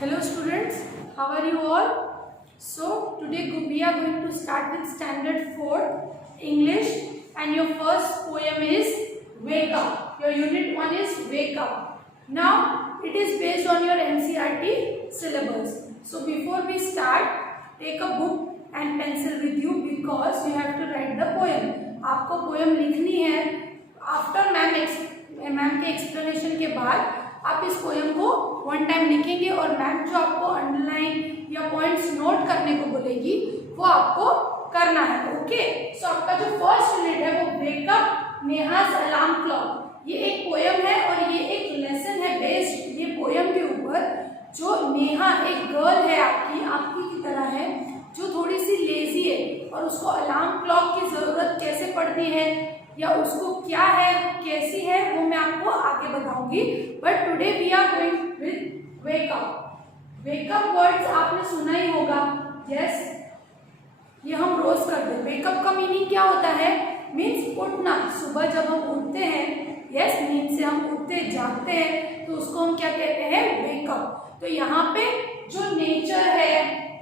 Hello students, how are you all? So today we are going to start with standard 4 English and your first poem is Wake Up. Your unit 1 is Wake Up. Now it is based on your NCERT syllabus. So before we start, take a book and pencil with you because you have to write the poem. आपको poem लिखनी है after ma'am के explanation के बाद आप इस poem को one time लिखेंगे और मैम जो आपको अंडरलाइन या पॉइंट्स नोट करने को बोलेगी वो आपको करना है। ओके, सो आपका जो फर्स्ट यूनिट है वो वेकअप नेहाज अलार्म क्लॉक, ये एक पोएम है और ये एक लेसन है बेस्ड ये पोएम के ऊपर। जो नेहा एक गर्ल है आपकी की तरह है जो थोड़ी सी लेजी है और उसको अलार्म क्लॉक की जरूरत कैसे पड़ती है या उसको क्या है कैसी है वो मैं आपको आगे बताऊंगी। But today we are going with wake up. Wake up words आपने सुना ही होगा। यस, ये हम रोज करते हैं। वेकअप का मीनिंग क्या होता है? मीन्स उठना। सुबह जब हम उठते हैं, यस, नींद से हम उठते जागते हैं तो उसको हम क्या कहते हैं? वेकअप। तो यहाँ पे जो नेचर है,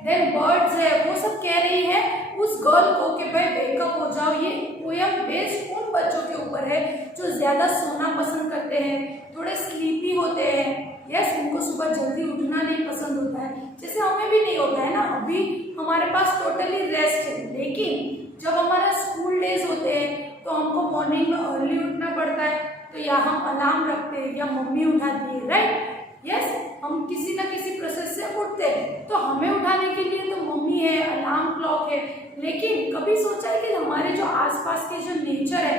देन बर्ड्स है, वो सब कह रही है उस गर्ल को कि भाई वेकअप हो जाओ। ये पोएम बेस्ड उन बच्चों के ऊपर है जो ज्यादा सोना पसंद करते हैं, थोड़े स्लीपी होते हैं। यस, उनको सुबह जल्दी उठना नहीं पसंद होता है, जैसे हमें भी नहीं होता है ना। अभी हमारे पास टोटली रेस्ट है, लेकिन जब हमारा स्कूल डेज होते हैं तो हमको मॉर्निंग में अर्ली उठना पड़ता है। तो या हम अलार्म रखते हैं या मम्मी उठाती है, राइट? यस, हम किसी ना किसी प्रोसेस से उठते हैं। तो हमें उठाने के लिए तो मम्मी है, अलार्म क्लॉक है, लेकिन कभी सोचा है कि हमारे जो आसपास के जो नेचर है,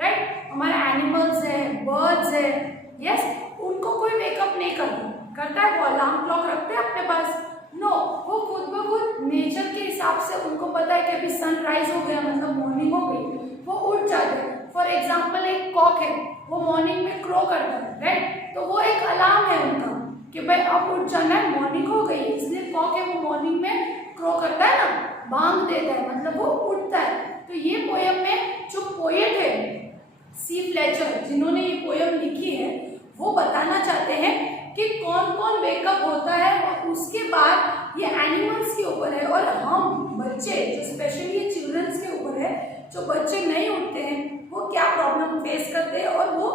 राइट, हमारे एनिमल्स है, बर्ड्स है, यस, उनको कोई वेकअप नहीं करता है। वो अलार्म क्लॉक रखते हैं अपने पास? नो, वो खुद ब खुद नेचर के हिसाब से उनको पता है कि अभी सनराइज हो गया, मतलब मॉर्निंग हो गई, वो उठ जाते हैं। फॉर एग्जाम्पल एक कॉक है, वो मॉर्निंग में क्रो करता है, राइट? तो वो एक अलार्म है उनका कि भाई अब उठ जाना है, मॉर्निंग हो गई। इसलिए कॉक है वो मॉर्निंग में क्रो करता है ना, बांग देता है, मतलब वो उठता है। तो ये पोएम में जो पोएट है सी फ्लेचर, जिन्होंने ये पोएम लिखी है, वो बताना चाहते हैं कि कौन कौन वेकअप होता है और उसके बाद ये एनिमल्स के ऊपर है और हम बच्चे जो स्पेशली ये चिल्ड्रंस के ऊपर है, जो बच्चे नहीं उठते हैं वो क्या प्रॉब्लम फेस करते हैं और वो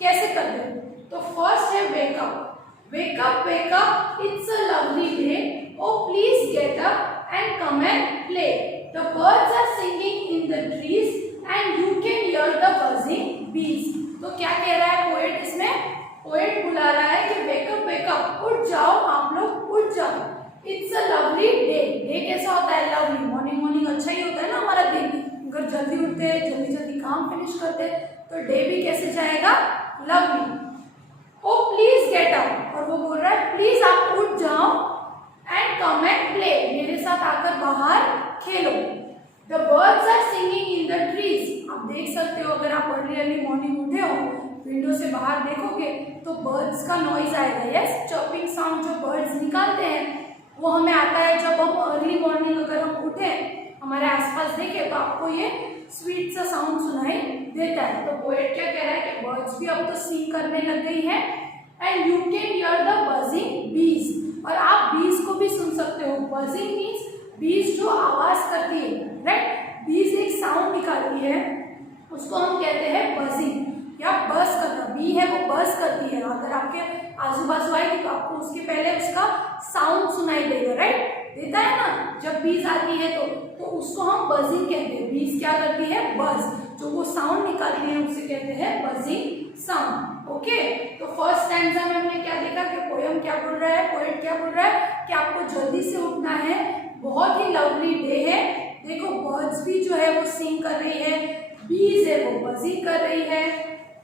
कैसे करते हैं। तो फर्स्ट है wake up. Wake up wake up, it's a lovely day, oh please get up and come and play, the birds are singing in the trees and you can hear the buzzing bees. तो क्या कह रहा है पोएट इसमें? Poet बुला रहा है कि वेकअप वेकअप, उठ जाओ, आप लोग उठ जाओ। It's a lovely day. Day कैसा होता है? लवली। मॉर्निंग अच्छा ही होता है ना हमारा दिन। अगर जल्दी उठते हैं, जल्दी जल्दी काम फिनिश करते हैं तो डे भी कैसे जाएगा? Lovely. Oh please get up, और वो बोल रहा है प्लीज आप उठ जाओ, एंड कम एंड प्ले, मेरे साथ आकर बाहर खेलो। The birds are singing in the trees. आप देख सकते हो, अगर आप अर्ली मॉर्निंग उठे हो, विंडो से बाहर देखोगे तो बर्ड्स का नॉइज आएगा। यस, चॉपिंग साउंड जो बर्ड्स निकालते हैं वो हमें आता है जब हम अर्ली मॉर्निंग अगर हम उठे, हमारे आसपास देखे तो आपको ये स्वीट सा साउंड सुनाई देता है। तो पोएट क्या कह रहा है कि बर्ड्स भी अब तो सिंग करने लग गई है, and you can hear the buzzing बीज, और आप बीज को भी सुन सकते हो। बजिंग मीन्स बीज जो आवाज करती है, राइट? बीज एक साउंड निकालती है, उसको हम कहते हैं बजिंग या बस करना। बी है वो बस करती है, अगर आपके आजू बाजू आएगी तो आपको उसके पहले उसका साउंड सुनाई देगा, राइट? देता है ना जब बीज आती है तो उसको हम बजिंग कहते हैं। बीज क्या करती है? बज, जो वो साउंड निकालती है उसे कहते हैं बजिंग साउंड। ओके, तो फर्स्ट स्टैंजा में हमने क्या देखा कि पोएम क्या बोल रहा है, पोएट क्या बोल रहा है कि आपको जल्दी से उठना है, बहुत ही लवली डे है। देखो बर्ड्स भी जो है वो सिंग कर रही है, बीज है वो बजिंग कर रही है,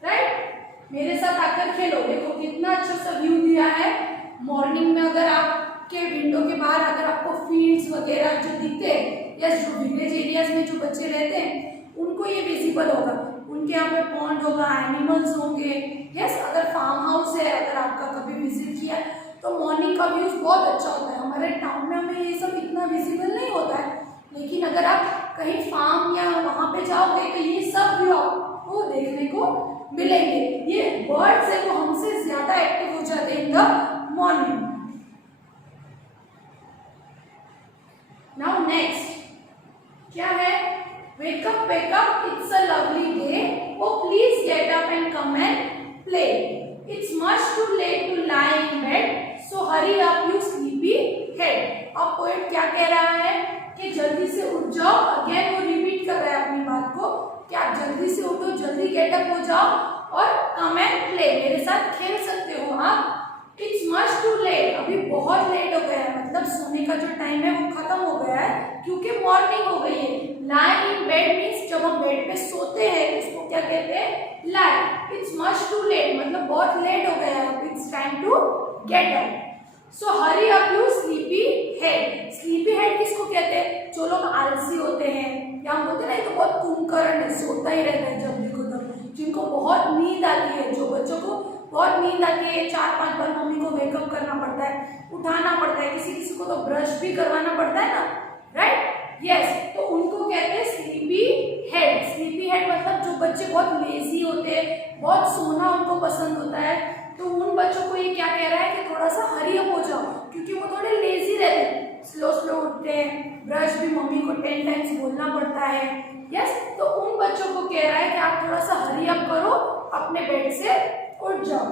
राइट? मेरे साथ आकर खेलो। देखो कितना अच्छा सा व्यू दिया है। मॉर्निंग में अगर आपके विंडो के बाहर अगर आपको फील्ड्स वगैरह जो दिखते हैं, या जो विलेज एरियाज में जो बच्चे रहते हैं उनको ये विजिबल होगा, उनके यहाँ पे पॉन्ड होगा, एनिमल्स होंगे। यस, अगर फार्म हाउस है, अगर आपका कभी विजिट किया तो मॉर्निंग का व्यूज बहुत अच्छा होता है। हमारे टाउन में हमें ये सब इतना विजिबल नहीं होता है, लेकिन अगर आप कहीं फार्म या वहाँ पे जाओगे तो ये सब व्यू आपको देखने को मिलेंगे। ये बर्ड्स है वो हमसे ज्यादा एक्टिव हो जाते हैं इन the morning. wake up, it's a lovely day. Oh, please get up and come and play. It's much too late to lie in bed, so hurry up, you sleepy head. अब poet क्या कह रहा है कि जल्दी से उठ जाओ. अगेन वो रिपीट कर रहा है अपनी बात को कि आप जल्दी से उठो, जल्दी गेटअप हो जाओ और कम एंड प्ले, मेरे साथ खेल सकते हो आप. इट्स मच टू लेट, अभी बहुत लेट हो गया है, मतलब सोने का जो टाइम है वो खत्म हो गया है क्योंकि मॉर्निंग हो गई है. लाई इन बेड मीन्स जब हम बेड पे सोते हैं उसको क्या कहते हैं, lie. It's much too late मतलब बहुत लेट हो गया है, it's time to get up. So hurry up you sleepy head. Sleepy head किसको कहते हैं, जो लोग आलसी होते हैं या हम बोलते हैं ना तो बहुत कुंभकर्ण है, सोता ही रहता है जब देखो तब, जिनको बहुत नींद आती है, जो बच्चों को बहुत नींद आती है, 4-5 बार मम्मी को वेकअप करना पड़ता है, उठाना पड़ता है, किसी किसी को तो ब्रश भी करवाना पड़ता है ना, राइट. यस, तो उनको कहते हैं स्लीपी हेड. स्लीपी हेड मतलब जो बच्चे बहुत लेजी होते हैं, बहुत सोना उनको पसंद होता है, तो उन बच्चों को ये क्या कह रहा है कि थोड़ा सा हरी अप हो जाओ, क्योंकि वो थोड़े लेजी रहते हैं, स्लो स्लो उठते हैं, ब्रश भी मम्मी को 10 टाइम्स बोलना पड़ता है. यस, तो उन बच्चों को कह रहा है कि आप थोड़ा सा हरी अप करो, अपने बेड से उठ जाओ.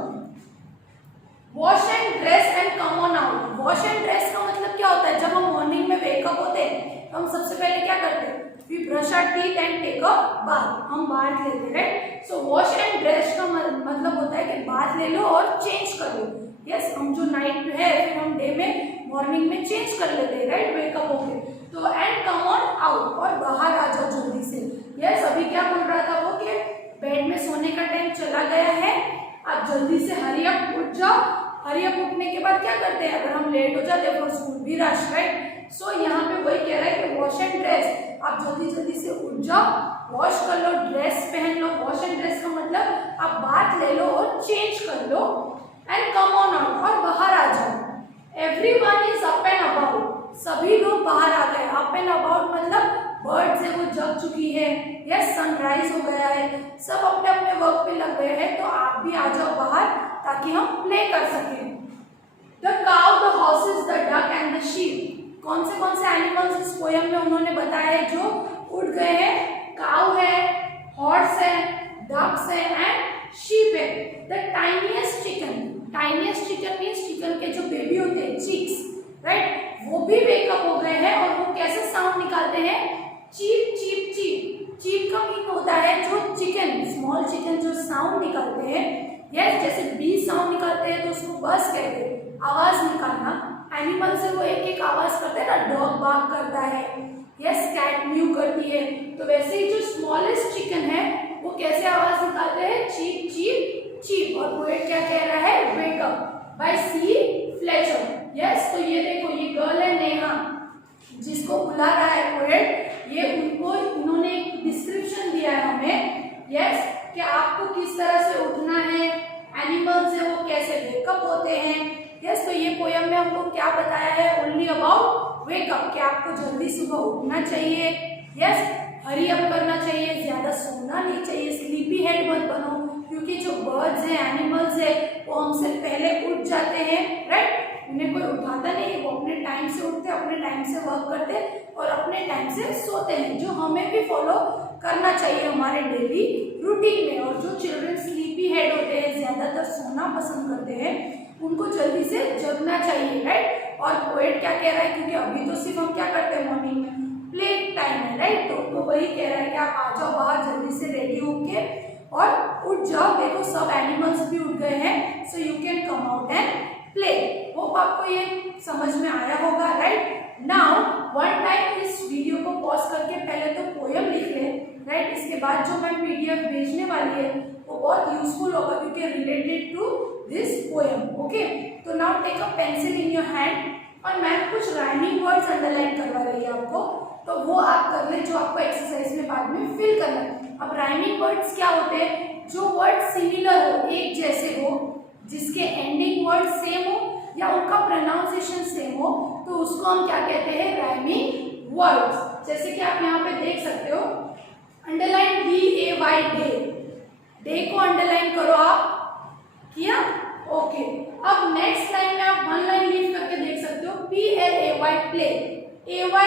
Wash and dress and come on out. Wash and dress का मतलब क्या होता है, जब हम मॉर्निंग में वेकअप होते हैं तो हम सबसे पहले क्या करते हैं, we brush our teeth and take a bath, हम बाथ लेते हैं, right. So wash and dress का मतलब होता है कि बाथ ले लो और चेंज कर लो. यस, हम जो नाइट है फिर हम डे में मॉर्निंग में चेंज कर लेते हैं, राइट, वेकअप होके. तो एंड कम ऑन आउट, और बाहर आ जाओ जल्दी से. यस, अभी क्या बोल रहा था वो कि बेड में सोने का टाइम चला गया है, आप जल्दी से हरी अप उठ जाओ. हरी अप उठने के बाद क्या करते हैं, अगर हम लेट हो जाते हैं फॉर स्कूल भी रश, राइट. सो यहाँ पे वही कह रहा है कि वॉश एंड ड्रेस, आप जल्दी जल्दी से उठ जाओ, वॉश कर लो, ड्रेस पहन लो. वॉश एंड ड्रेस का मतलब आप बाथ ले लो और चेंज कर लो. एंड कम ऑन आउट, और बाहर आ जाओ. Everyone is up and about, सभी लोग बाहर आ गए. अप एंड अबाउट मतलब बर्ड्स है वो जग चुकी है. यस, सनराइज हो गया है, सब अपने अपने वर्क पे लग गए हैं, तो आप भी आ जाओ बाहर ताकि हम प्ले कर सकें. The cow, the horses, the duck and the sheep. कौन से एनिमल्स इस पोयम में उन्होंने बताया है जो उड़ गए हैं. काउ है, हॉर्स है, डक्स है एंड शीप है. The tiniest chicken, tiniest chicken means chicken के जो बेबी होते हैं, चिक्स, राइट, वो भी वेकअप हो गए हैं. और वो कैसे साउंड निकालते हैं, चीप चीप चीप. चीप का मीन होता है जो चिकन, स्मॉल चिकन जो साउंड निकालते हैं. यस, जैसे बी साउंड निकालते हैं तो उसको बस कहते हैं, आवाज निकालना. एनिमल से वो एक एक आवाज करते हैं ना, डॉग बार्क करता है, यस, कैट म्यू करती है. तो वैसे ही जो स्मॉलेस्ट चिकन है वो कैसे आवाज निकालते हैं, चीप चीप चीप. और पोएट क्या कह रहा है, वेकअप बाय सी फ्लेचर. यस, तो ये देखो, ये गर्ल है नेहा जिसको बुला रहा है पोएट, ये उनको उन्होंने एक डिस्क्रिप्शन दिया है हमें. यस, कि आपको किस तरह से उठना है, एनिमल्स है वो कैसे वेकअप होते हैं. यस, तो ये पोयम में हमको क्या बताया है, ओनली अबाउट वेकअप, कि आपको जल्दी सुबह उठना चाहिए. यस, हरी अप करना चाहिए, ज्यादा सोना नहीं चाहिए, स्लीपी हेड मत बनो, क्योंकि जो बर्ड्स हैं, एनिमल्स है वो हमसे पहले उठ जाते हैं, राइट. उन्हें कोई उठाता नहीं, वो अपने टाइम से उठते, अपने टाइम से वर्क करते और अपने टाइम से सोते हैं, जो हमें भी फॉलो करना चाहिए हमारे डेली रूटीन में. और जो चिल्ड्रन स्लीपी हेड होते हैं, ज्यादातर सोना पसंद करते हैं, उनको जल्दी से जगना चाहिए, राइट. और पोएट क्या कह रहा है, क्योंकि अभी तो सिर्फ हम क्या करते हैं मॉर्निंग में, प्ले टाइम है, राइट. तो वही कह रहा है कि आप आ जाओ बाहर जल्दी से रेडी होके और उठ जाओ. देखो सब एनिमल्स भी उठ गए हैं, so you can come out and play. Hope आपको ये समझ में आया होगा, राइट. नाउ वन टाइम इस वीडियो को पॉज करके पहले तो पोयम लिख लें, राइट. इसके बाद जो मैं पीडीएफ भेजने वाली है वो बहुत यूजफुल होगा क्योंकि related to this poem. Okay, तो now take a pencil in your hand, और मैम कुछ राइमिंग वर्ड्स अंडरलाइन करवा रही है आपको, तो वो आप कर लें जो आपको एक्सरसाइज में बाद में फिल करना है. अब राइमिंग वर्ड्स क्या होते हैं, जो वर्ड सिमिलर हो, एक जैसे हो, जिसके एंडिंग वर्ड सेम हो या उनका प्रोनाउंसिएशन सेम हो, तो उसको हम क्या कहते हैं, राइमिंग वर्ड्स. जैसे कि आप यहाँ पे देख सकते हो, अंडरलाइन DAY, डे. डे को अंडरलाइन करो, आप किया, ओके. अब नेक्स्ट लाइन में आप वन लाइन लीव करके देख सकते हो, PLAY, प्ले. AY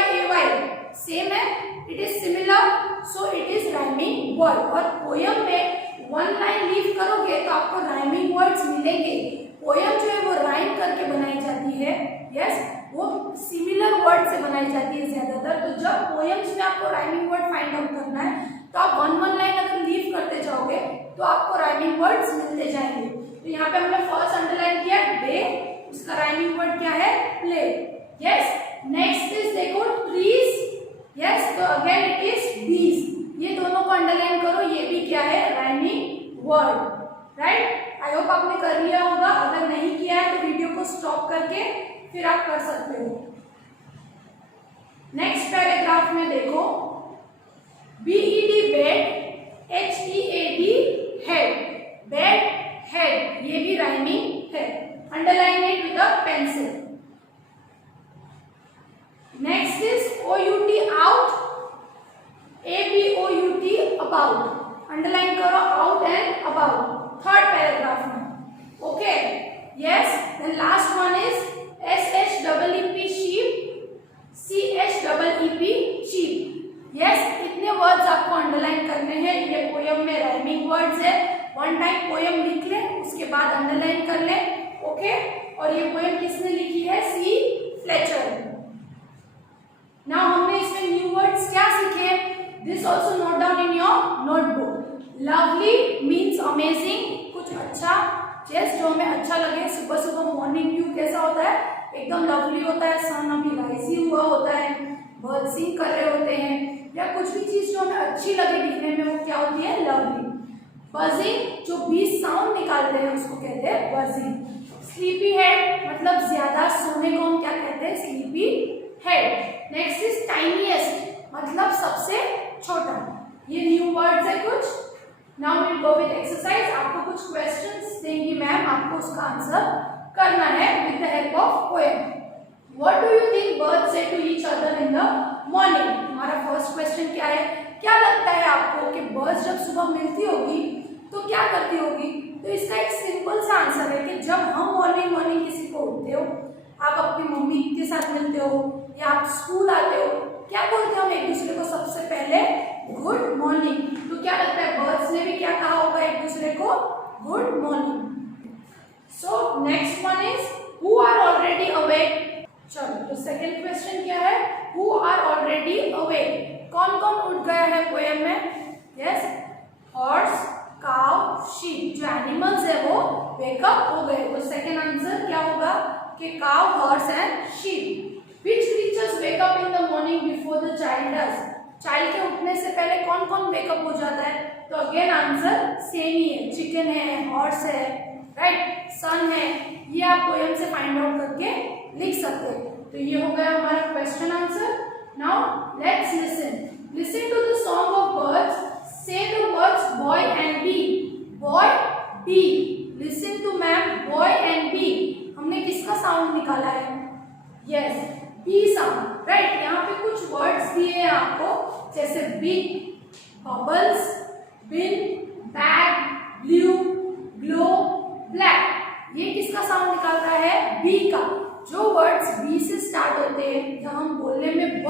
सेम है, it is similar, so it is rhyming word. और पोयम में वन लाइन लीव करोगे तो आपको राइमिंग वर्ड्स मिलेंगे। पोयम जो है वो राइम करके बनाई जाती है, यस, वो सिमिलर वर्ड से बनाई जाती है ज्यादातर। तो जब पोयम्स में आपको राइमिंग वर्ड फाइंड आउट करना है तो आप वन लाइन अगर लीव करते जाओगे तो आपको राइमिंग वर्ड्स मिलते जाएंगे। तो यहाँ पे हमने फर्स्ट अंडरलाइन किया डे, उसका राइमिंग वर्ड क्या है? प्ले। यस, नेक्स्ट इज देखो ट्रीज, यस, तो अगेन इट इज बीज। ये दोनों को अंडरलाइन करो, ये भी क्या है? Rhyming word, right. I hope आपने कर लिया होगा, अगर नहीं किया है तो वीडियो को स्टॉप करके फिर आप कर सकते हो। नेक्स्ट पैराग्राफ में देखो, B E D bed, HEAD head, bed head, ये भी राइमिंग है। Underline it with a pencil. Next is OUT out, ABOUT about, underline करो out and about, third paragraph में। Okay, yes, then last one is SHEEP sheep, CHEEP cheep. Yes, इतने words आपको underline करने हैं। ये poem में rhyming words है। One time poem लिख ले, उसके बाद अंडरलाइन कर ले। ओके, और ये पोयम किसने लिखी है? C. फ्लेचर। नाउ हमने इसमें न्यू वर्ड्स क्या सीखे? This also note down in your notebook. Lovely means amazing, कुछ अच्छा, जैसे जो हमें अच्छा लगे। सुबह सुबह मॉर्निंग व्यू कैसा होता है? एकदम लवली होता है, सन अभी राइज ही हुआ होता है, बर्ड सिंग कर रहे होते हैं, या कुछ भी चीज जो हमें अच्छी लगे दिखने में वो क्या होती है? लवली। बजिंग, जो बीच साउंड निकालते हैं उसको कहते हैं बजिंग। स्लीपी हेड मतलब ज्यादा सोने को हम क्या कहते हैं? Sleepy head. Next is tiniest मतलब सबसे छोटा। ये न्यू वर्ड्स है कुछ। Now will go with exercise. आपको कुछ क्वेश्चंस देंगी मैम, आपको उसका आंसर करना है with the help of poem. What do you think birds say to each other in the morning? हमारा फर्स्ट क्वेश्चन क्या है? क्या लगता है आपको कि बर्ड्स जब सुबह मिलती होगी तो क्या करती होगी? तो इसका एक सिंपल सा आंसर है कि जब हम मॉर्निंग किसी को उठते हो, आप अपनी मम्मी के साथ मिलते हो या आप स्कूल आते हो, क्या बोलते हो हम एक दूसरे को? सबसे पहले गुड मॉर्निंग। तो क्या लगता है बर्ड्स ने भी क्या कहा होगा एक दूसरे को? Good morning. So next one is who are already awake. चलो, तो सेकंड क्वेश्चन क्या है? Who are already awake. कौन कौन उठ गया है पोएम में? यस, हॉर्स, काउ, शीप, जो एनिमल्स है वो वेकअप हो गए। तो सेकंड आंसर क्या होगा? कि cow, horse and sheep. Which creatures wake up in the morning before the child does. Child के उठने से पहले कौन कौन वेकअप हो जाता है? तो अगेन आंसर सेम ही है, चिकन है, हॉर्स है, राइट, सन है। ये आप पोएम से फाइंड आउट करके लिख सकते हो। तो ये हो गया हमारा question answer. Now let's listen. Listen to the song of birds. Say the words boy and B. Boy, B. Listen to ma'am, boy and B. हमने किसका साउंड निकाला है? Yes, B sound, right. यहाँ पे कुछ वर्ड्स दिए हैं आपको, जैसे big, bubbles, bin, bag, blue, glow, black. ये किसका साउंड निकालता है? बी का। जो वर्ड्स बी से स्टार्ट होते हैं, जब हम बोलने में ब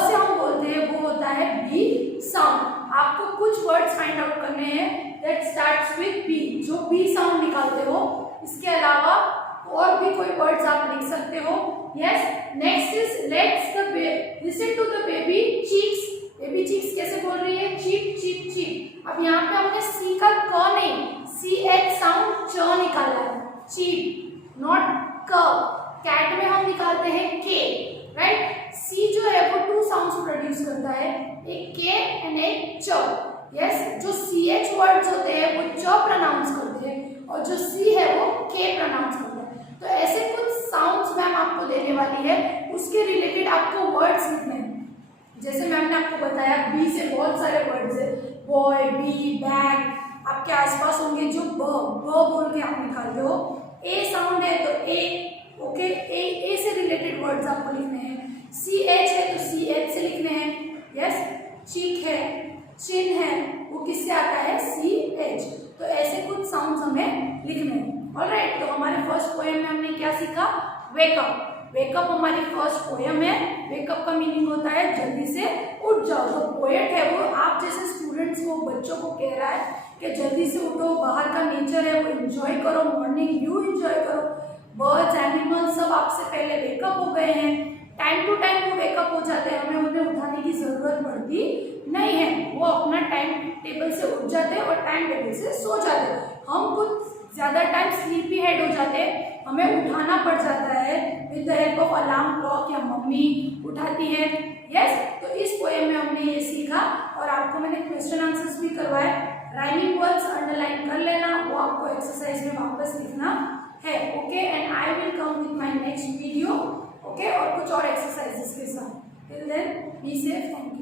से हम बोलते हैं, वो होता है बी साउंड। आपको कुछ वर्ड्स फाइंड आउट करने हैं दैट स्टार्ट्स विद बी, जो बी साउंड निकालते हो। इसके अलावा और भी कोई वर्ड्स आप लिख सकते हो। Yes, next is let's the listen to the baby chicks. Baby chicks कैसे बोल रही है? Cheep cheep cheep. अब यहाँ पे हमने सी का क नहीं, CH साउंड च निकाला है, चीप, नॉट क। कैट में हम निकालते हैं के, राइट। सी जो है वो टू साउंड्स प्रोड्यूस करता है, एक के एंड एक च। यस, जो CH वर्ड्स होते हैं वो च प्रोनाउंस करते हैं और जो सी है वो के प्रोनाउंस करता है। तो ऐसे कुछ साउंड्स मैम आपको देने वाली है, उसके रिलेटेड आपको वर्ड्स लिखने हैं। जैसे मैम ने आपको बताया बी से बहुत सारे वर्ड्स है, बॉय, बी, बैग, आपके आसपास होंगे जो ब बोल के आप निकालते हो। ए साउंड है तो ए, ओके, ए से रिलेटेड वर्ड्स आपको लिखने हैं। CH है तो CH से लिखने हैं। यस, चीक है, चिन है, वो किससे आता है? CH। तो ऐसे कुछ साउंड्स हमें लिखने हैं। ऑलराइट, तो हमारे फर्स्ट पोएम में हमने क्या सीखा? वेकअप। वेकअप हमारी फर्स्ट पोयम है। वेकअप का मीनिंग होता है जल्दी से उठ जाओ। तो पोएट है वो आप जैसे स्टूडेंट्स को, बच्चों को कह रहा है कि जल्दी से उठो, बाहर का नेचर है वो एंजॉय करो, मॉर्निंग व्यू एंजॉय करो। बर्ड्स, एनिमल्स सब आपसे पहले वेकअप हो गए हैं, टाइम टू टाइम वो वेकअप हो जाते हैं, हमें उन्हें उठाने की जरूरत पड़ती नहीं है। वो अपना टाइम टेबल से उठ जाते हैं और टाइम टेबल से सो जाते हैं। हम कुछ ज़्यादा टाइम स्लीपी हेड हो जाते हैं, हमें उठाना पड़ जाता है with the help of alarm clock, या मम्मी उठाती है। यस, तो इस पोएम में हमने ये सीखा और आपको मैंने क्वेश्चन आंसर्स भी करवाए। राइमिंग वर्ड्स अंडरलाइन कर लेना, वो आपको एक्सरसाइज में वापस लिखना है। Okay, and I will come with my next video. Okay, और कुछ और एक्सरसाइजेस के साथ। Till then be safe, thank you.